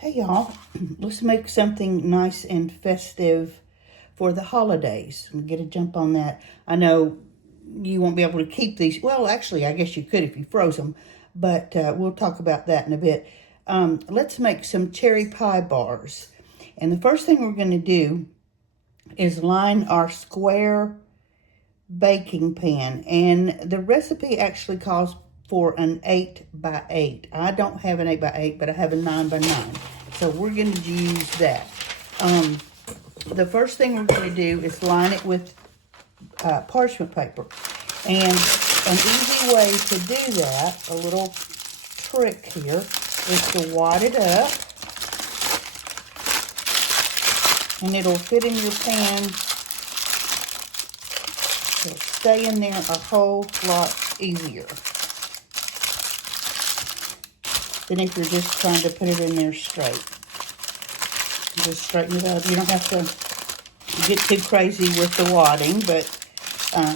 Hey y'all, let's make something nice and festive for the holidays. We'll get a jump on that. I know you won't be able to keep these. Well, actually, I guess you could if you froze them, but we'll talk about that in a bit. Let's make some cherry pie bars. And the first thing we're going to do is line our square baking pan. And the recipe actually calls for an 8 by 8. I don't have an 8 by 8, but I have a 9 by 9. So we're going to use that. The first thing we're going to do is line it with parchment paper. And an easy way to do that, a little trick here, is to wad it up. And it'll fit in your pan. It'll stay in there a whole lot easier than if you're just trying to put it in there straight. Just straighten it up. You don't have to get too crazy with the wadding, but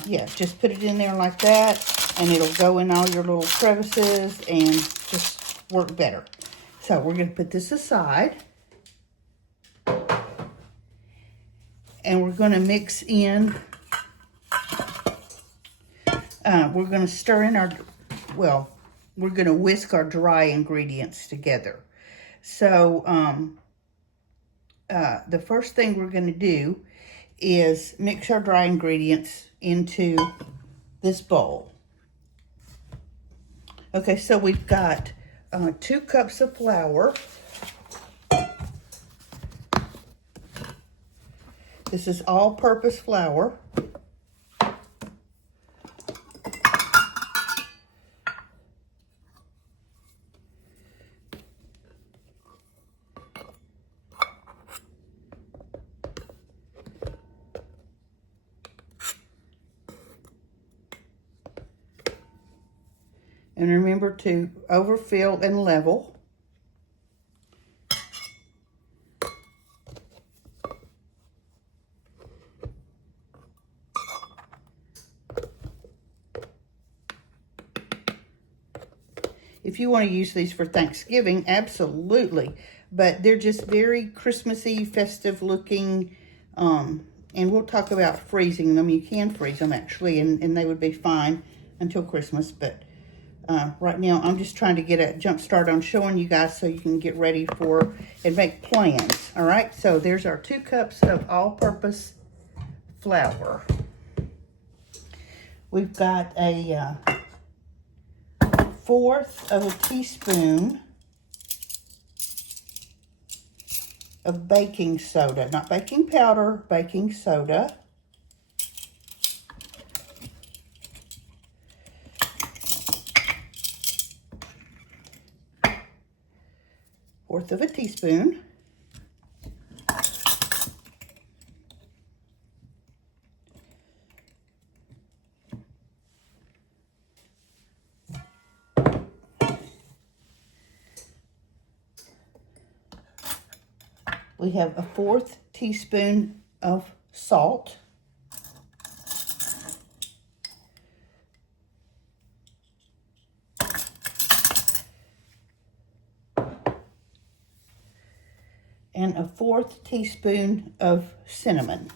yeah, just put it in there like that, and it'll go in all your little crevices and just work better. So we're going to put this aside, and we're going to mix in, we're going to stir in our, well, we're going to whisk our dry ingredients together. So the first thing we're going to do is mix our dry ingredients into this bowl. Okay, so we've got 2 cups of flour. This is all-purpose flour. And remember to overfill and level. If you want to use these for Thanksgiving, absolutely. But they're just very Christmassy, festive looking. And we'll talk about freezing them. You can freeze them actually, and they would be fine until Christmas. But right now, I'm just trying to get a jump start on showing you guys so you can get ready for and make plans. All right, so there's our 2 cups of all-purpose flour. We've got a 1/4 of a teaspoon of baking soda, not baking powder, baking soda. 1/4 of a teaspoon. We have a 1/4 teaspoon of salt. And a 1/4 teaspoon of cinnamon.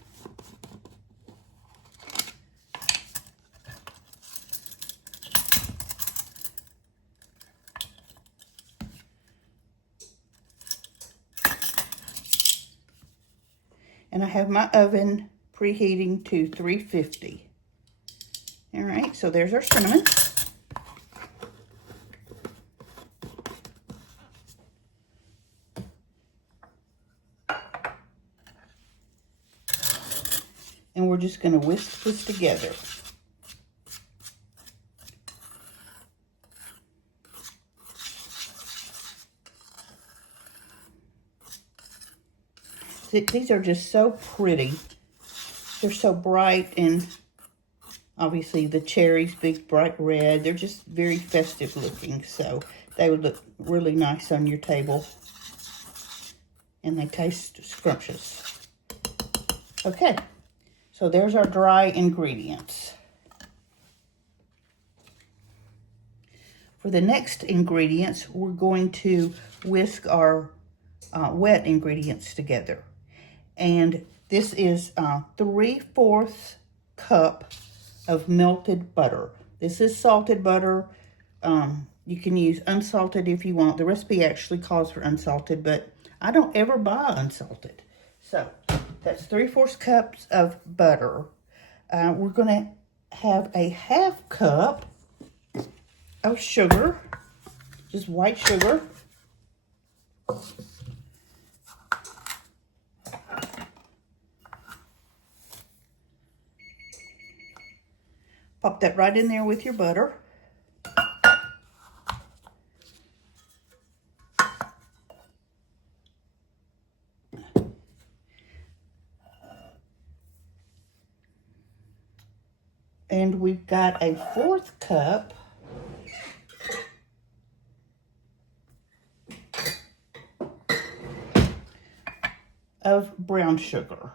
And I have my oven preheating to 350. All right, so there's our cinnamon. And we're just going to whisk this together. These are just so pretty. They're so bright, and obviously the cherries, big bright red. They're just very festive looking, so they would look really nice on your table. And they taste scrumptious. Okay. So there's our dry ingredients. For the next ingredients, we're going to whisk our wet ingredients together. And this is 3/4 cup of melted butter. This is salted butter. You can use unsalted if you want. The recipe actually calls for unsalted, but I don't ever buy unsalted. So that's 3/4 cups of butter. We're going to have a 1/2 cup of sugar, just white sugar. Pop that right in there with your butter. And we've got a 1/4 cup of brown sugar.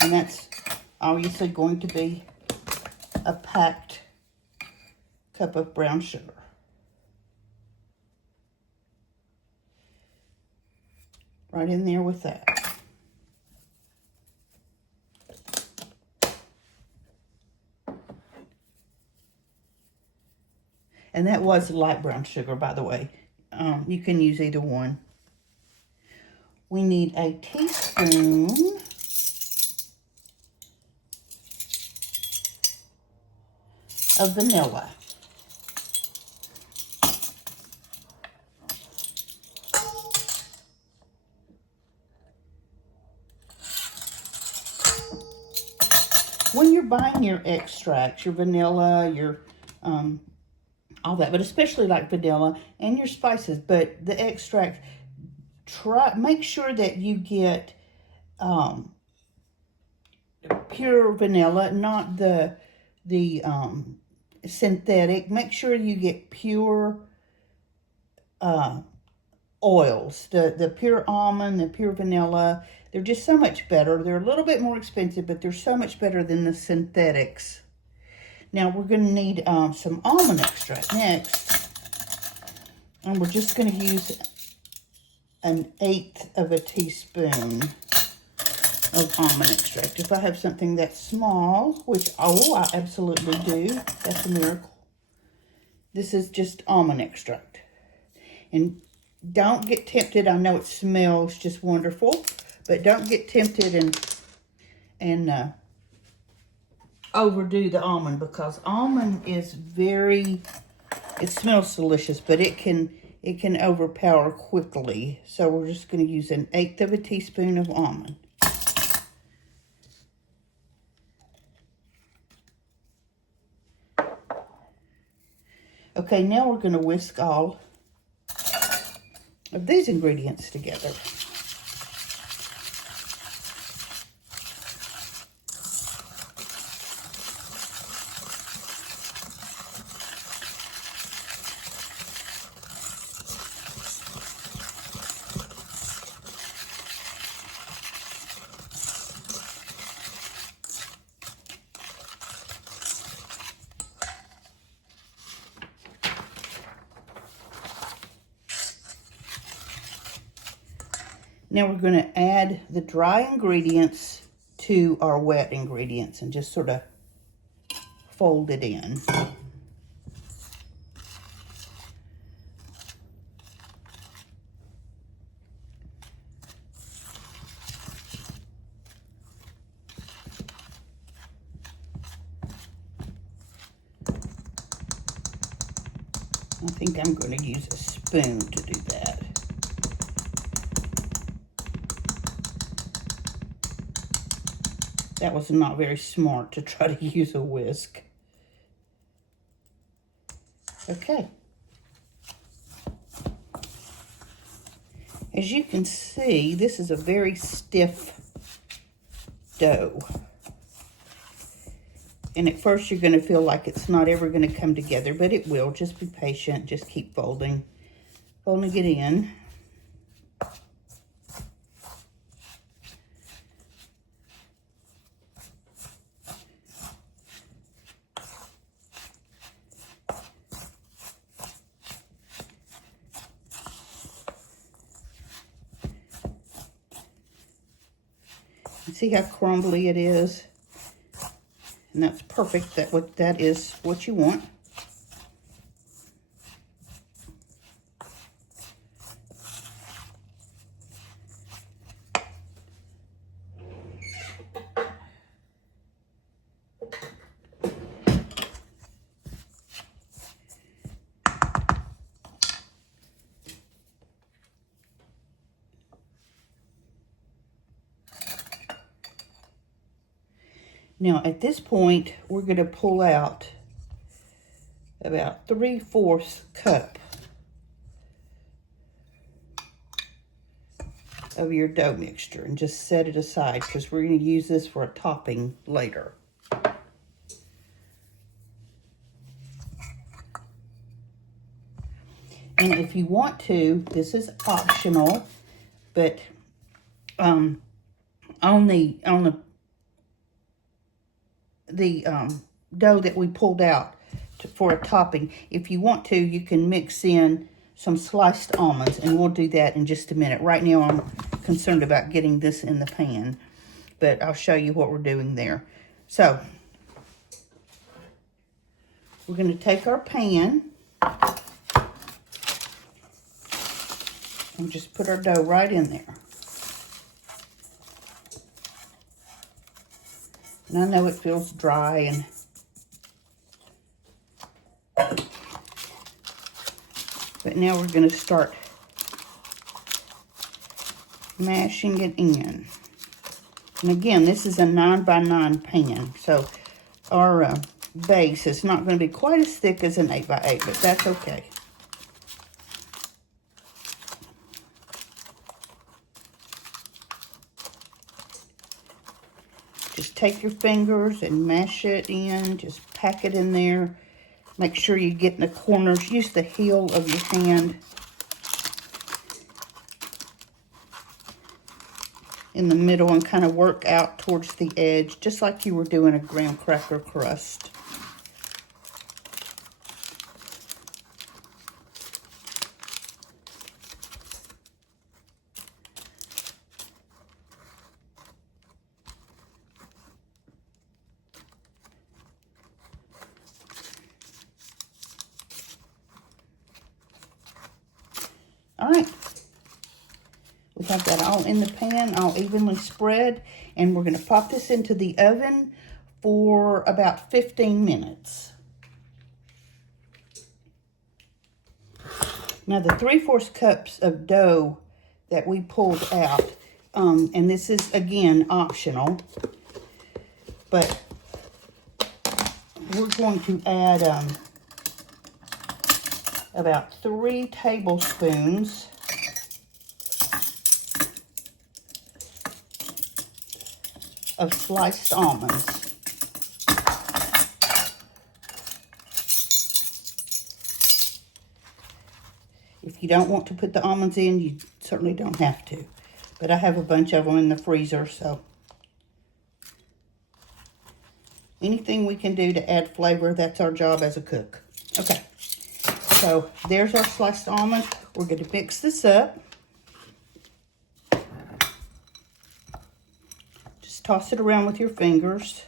And that's obviously going to be a packed cup of brown sugar. Right in there with that. And that was light brown sugar, by the way. You can use either one. We need a teaspoon of vanilla. When you're buying your extracts, your vanilla, your all that, but especially like vanilla and your spices, but the extract, make sure that you get pure vanilla, not the synthetic. Make sure you get pure oils, the pure almond, the pure vanilla. They're just so much better. They're a little bit more expensive, but they're so much better than the synthetics. Now we're going to need some almond extract next, and we're just going to use 1/8 of a teaspoon of almond extract. If I have something that small, which, I absolutely do, that's a miracle. This is just almond extract. And don't get tempted. I know it smells just wonderful, but don't get tempted and overdo the almond, because almond is it smells delicious, but it can overpower quickly. So we're just going to use 1/8 of a teaspoon of almond. Okay, now we're going to whisk all of these ingredients together. Now we're going to add the dry ingredients to our wet ingredients and just sort of fold it in. I think I'm going to use a spoon to do that. That was not very smart to try to use a whisk. Okay. As you can see, this is a very stiff dough. And at first you're going to feel like it's not ever going to come together, but it will. Just be patient. Just keep folding it in. see how crumbly it is? And that's perfect. That is what you want. Now, at this point, we're going to pull out about 3/4 cup of your dough mixture and just set it aside because we're going to use this for a topping later. And if you want to, this is optional, but on the dough that we pulled out for a topping, if you want to, you can mix in some sliced almonds, and we'll do that in just a minute. Right now, I'm concerned about getting this in the pan, but I'll show you what we're doing there. So, we're going to take our pan and just put our dough right in there. And I know it feels dry and but now we're going to start mashing it in. And again, this is a 9x9 pan, so our base is not going to be quite as thick as an 8x8, but that's okay. Just take your fingers and mash it in, just pack it in there. Make sure you get in the corners. Use the heel of your hand in the middle and kind of work out towards the edge, just like you were doing a graham cracker crust. All right, we have that all in the pan, all evenly spread, and we're going to pop this into the oven for about 15 minutes. Now, the 3/4 cups of dough that we pulled out, and this is, again, optional, but we're going to add about 3 tablespoons of sliced almonds. If you don't want to put the almonds in, you certainly don't have to. But I have a bunch of them in the freezer, so anything we can do to add flavor, that's our job as a cook. Okay. So there's our sliced almonds. We're going to mix this up. Just toss it around with your fingers.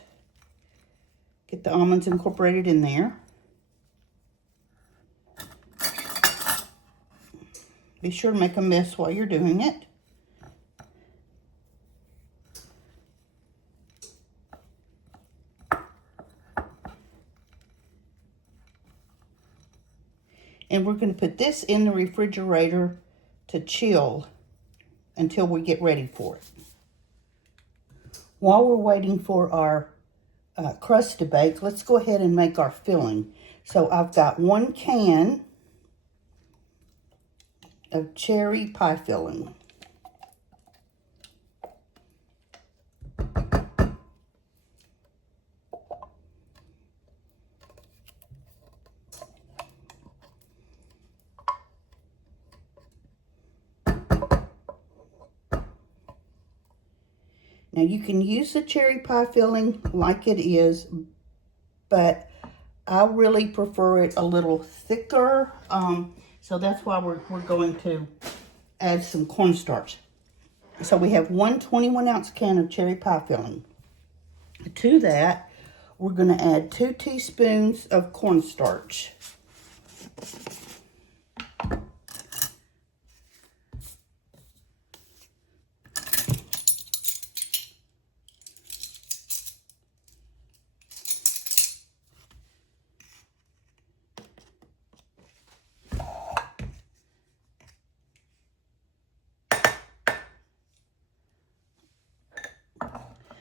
Get the almonds incorporated in there. Be sure to make a mess while you're doing it. And we're going to put this in the refrigerator to chill until we get ready for it. While we're waiting for our crust to bake, let's go ahead and make our filling. So I've got 1 can of cherry pie filling. Now, you can use the cherry pie filling like it is, but I really prefer it a little thicker. So that's why we're going to add some cornstarch. So we have one 21-ounce can of cherry pie filling. To that, we're going to add 2 teaspoons of cornstarch.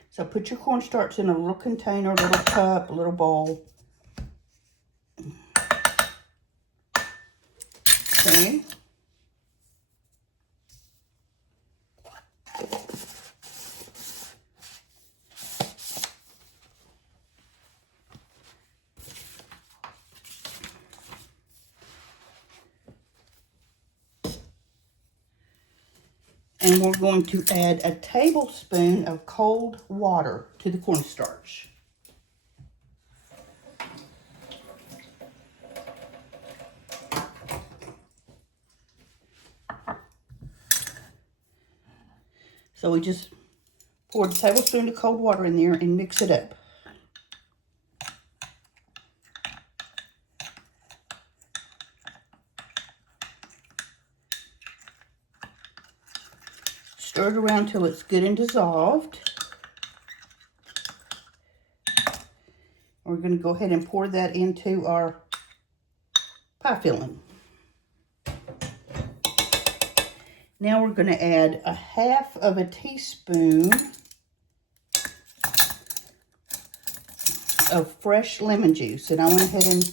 So put your cornstarch in a little container, a little cup, a little bowl. Okay. And we're going to add a tablespoon of cold water to the cornstarch. So we just pour a tablespoon of cold water in there and mix it up. Stir it around till it's good and dissolved. We're going to go ahead and pour that into our pie filling. Now we're going to add a half of a teaspoon of fresh lemon juice. And I went ahead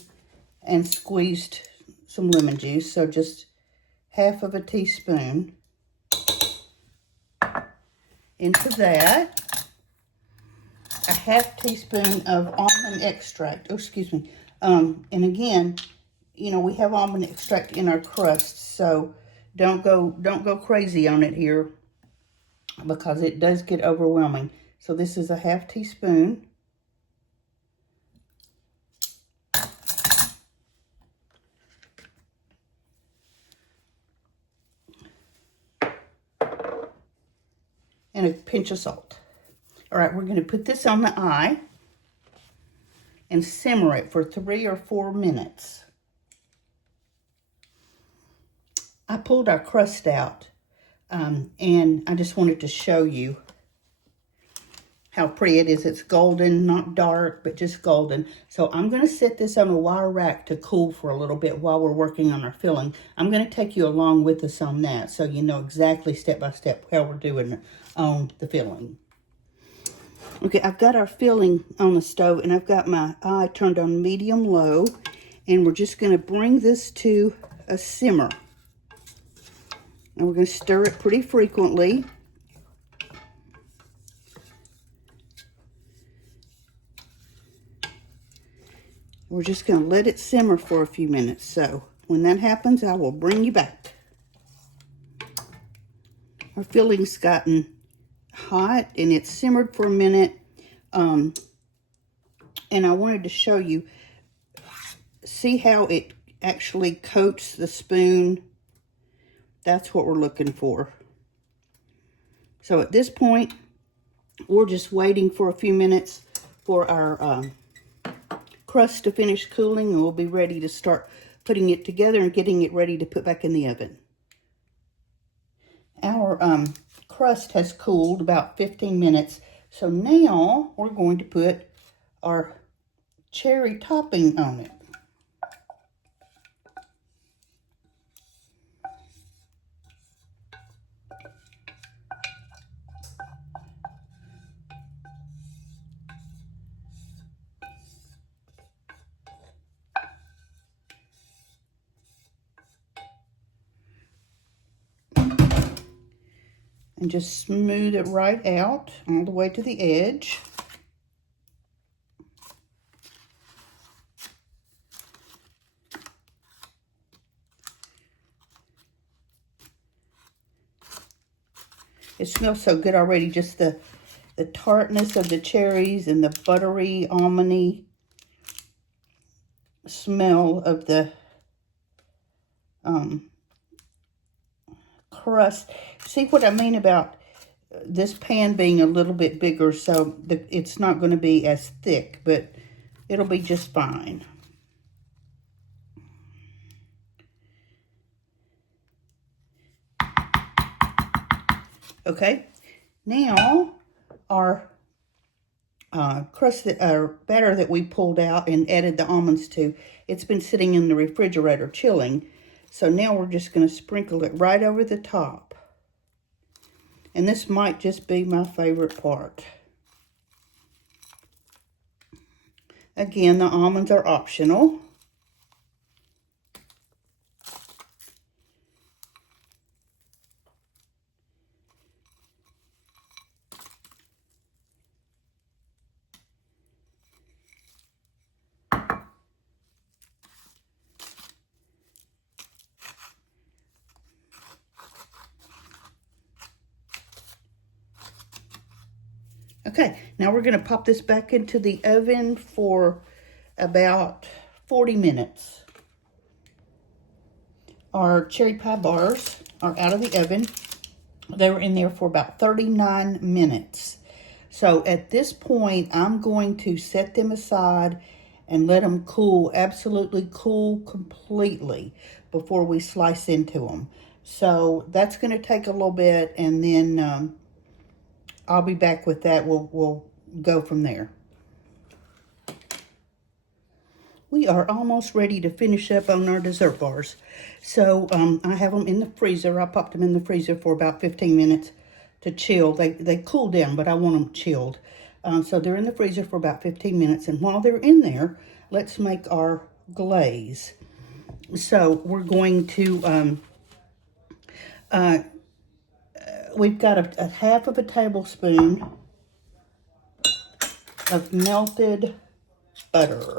and squeezed some lemon juice. So just half of a teaspoon. Into that, a half teaspoon of almond extract. Oh, excuse me. And again, you know, we have almond extract in our crust, so don't go crazy on it here because it does get overwhelming. So this is a half teaspoon. And a pinch of salt. All right, we're going to put this on the eye and simmer it for 3 or 4 minutes. I pulled our crust out, and I just wanted to show you how pretty it is. It's golden, not dark, but just golden. So I'm going to set this on a wire rack to cool for a little bit while we're working on our filling. I'm going to take you along with us on that so you know exactly step by step how we're doing on the filling. Okay, I've got our filling on the stove, and I've got my eye turned on medium-low, and we're just going to bring this to a simmer. And we're going to stir it pretty frequently. We're just going to let it simmer for a few minutes. So when that happens, I will bring you back. Our filling's gotten hot and it's simmered for a minute. And I wanted to show you, see how it actually coats the spoon. That's what we're looking for. So at this point, we're just waiting for a few minutes for our crust to finish cooling, and we'll be ready to start putting it together and getting it ready to put back in the oven. Our crust has cooled about 15 minutes. So now we're going to put our cherry topping on it. And just smooth it right out all the way to the edge. It smells so good already, just the tartness of the cherries and the buttery, almondy smell of the crust. See what I mean about this pan being a little bit bigger, so it's not going to be as thick, but it'll be just fine. Okay, now our batter that we pulled out and added the almonds to, it's been sitting in the refrigerator chilling. So now we're just going to sprinkle it right over the top. And this might just be my favorite part. Again, the almonds are optional. Okay, now we're going to pop this back into the oven for about 40 minutes. Our cherry pie bars are out of the oven. They were in there for about 39 minutes. So at this point, I'm going to set them aside and let them cool, absolutely cool completely before we slice into them. So that's going to take a little bit, and then I'll be back with that. We'll go from there. We are almost ready to finish up on our dessert bars. So I have them in the freezer. I popped them in the freezer for about 15 minutes to chill. They cool down, but I want them chilled. So they're in the freezer for about 15 minutes. And while they're in there, let's make our glaze. So we're going to, we've got a half of a tablespoon of melted butter.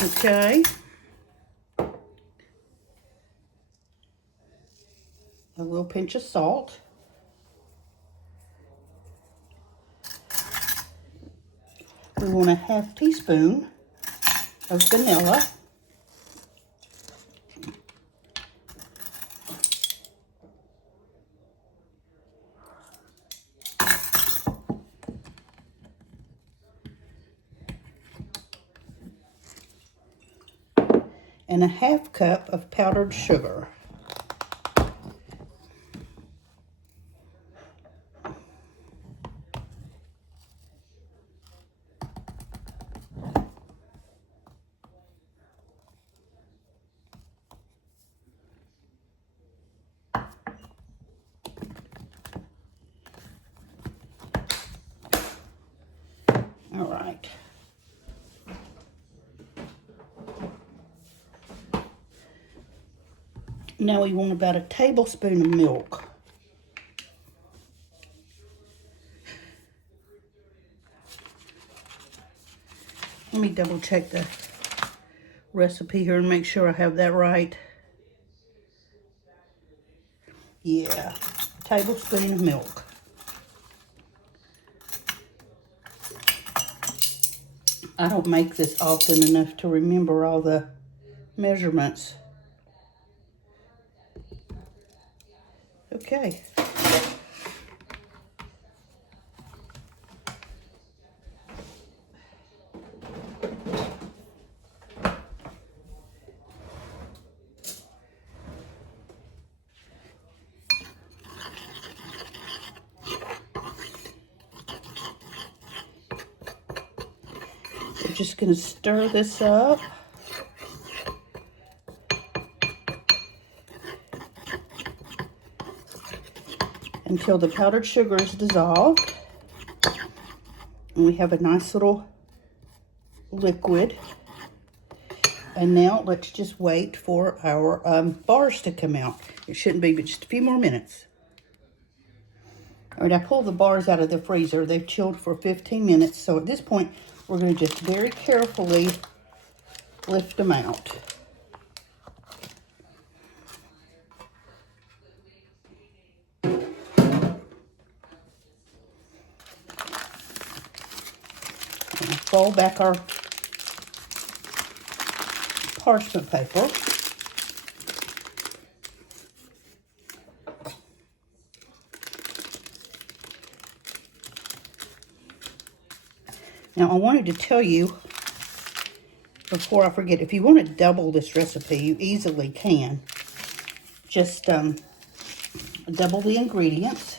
Okay. A little pinch of salt. We want a half teaspoon of vanilla. And a half cup of powdered sugar. All right. Now we want about a tablespoon of milk. Let me double check the recipe here and make sure I have that right. Yeah, a tablespoon of milk. I don't make this often enough to remember all the measurements. Okay. We're just going to stir this up. Until the powdered sugar is dissolved. And we have a nice little liquid. And now let's just wait for our bars to come out. It shouldn't be but just a few more minutes. All right, I pulled the bars out of the freezer. They've chilled for 15 minutes. So at this point, we're going to just very carefully lift them out. Fold back our parchment paper. Now, I wanted to tell you, before I forget, if you want to double this recipe, you easily can. Just double the ingredients,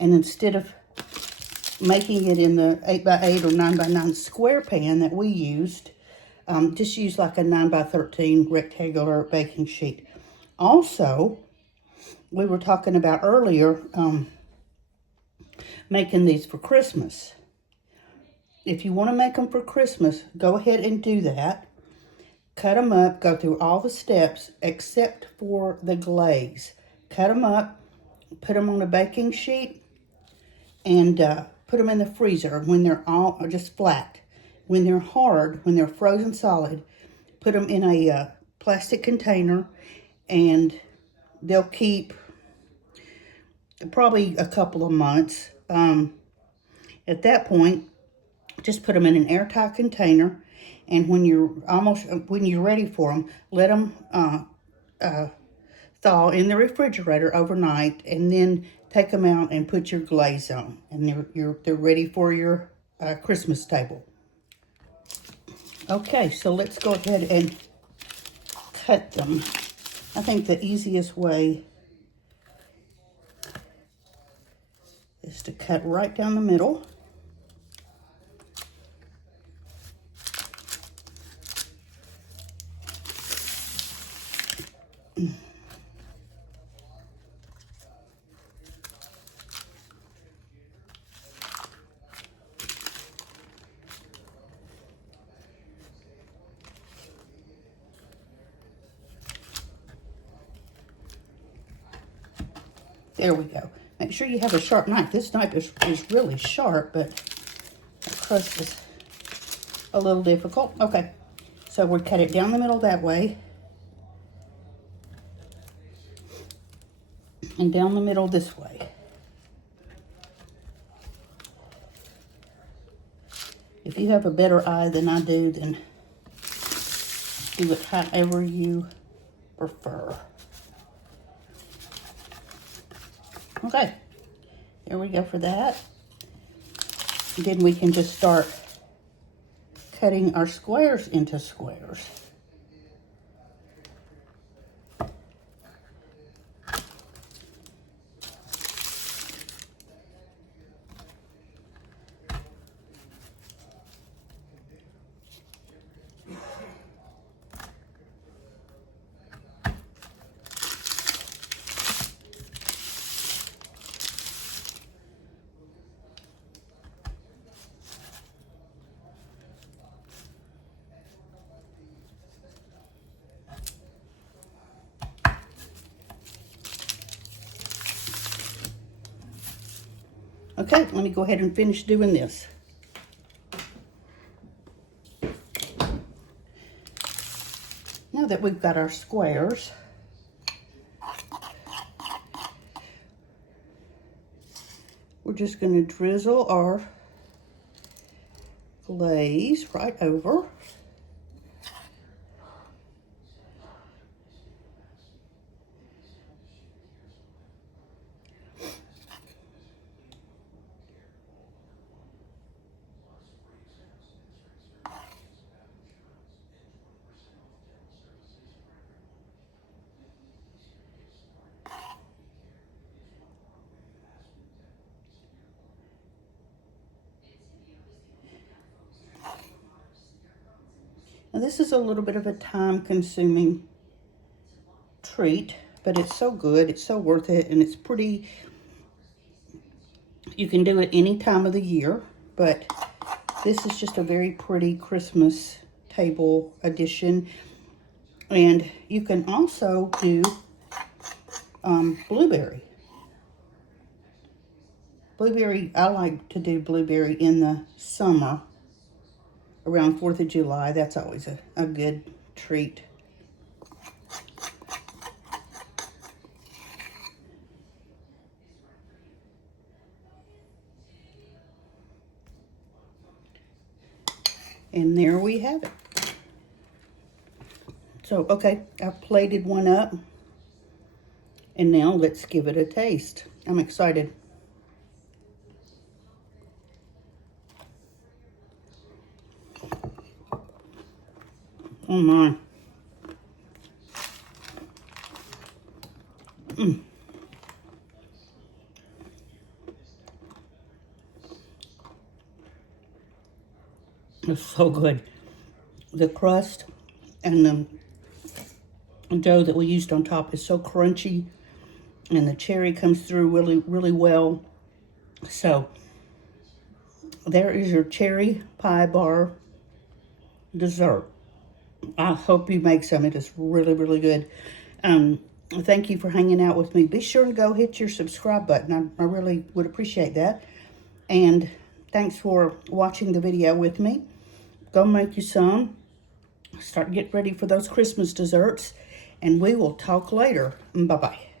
and instead of making it in the 8x8 or 9x9 square pan that we used, just use like a 9x13 rectangular baking sheet. Also, we were talking about earlier making these for Christmas. If you want to make them for Christmas, go ahead and do that. Cut them up, go through all the steps except for the glaze. Cut them up, put them on a baking sheet, and put them in the freezer when they're all just flat. When they're hard, when they're frozen solid, put them in a plastic container, and they'll keep probably a couple of months. At that point, just put them in an airtight container, and when you're ready for them, let them thaw in the refrigerator overnight, and then take them out and put your glaze on, and they're ready for your Christmas table. Okay, so let's go ahead and cut them. I think the easiest way is to cut right down the middle. There we go. Make sure you have a sharp knife. This knife is really sharp, but the crust is a little difficult. Okay, so we'll cut it down the middle that way, and down the middle this way. If you have a better eye than I do, then do it however you prefer. Okay, there we go for that. Then we can just start cutting our squares into squares. Okay, let me go ahead and finish doing this. Now that we've got our squares, we're just going to drizzle our glaze right over. Now this is a little bit of a time-consuming treat, but it's so good, it's so worth it, and it's pretty, you can do it any time of the year, but this is just a very pretty Christmas table addition. And you can also do blueberry. Blueberry, I like to do blueberry in the summer, around 4th of July. That's always a good treat. And there we have it. So, okay, I've plated one up. And now let's give it a taste. I'm excited. Oh my. It's so good. The crust and the dough that we used on top is so crunchy, and the cherry comes through really, really well. So there is your cherry pie bar dessert. I hope you make some. It is really, really good. Thank you for hanging out with me. Be sure to go hit your subscribe button. I really would appreciate that. And thanks for watching the video with me. Go make you some. Start getting ready for those Christmas desserts. And we will talk later. Bye-bye.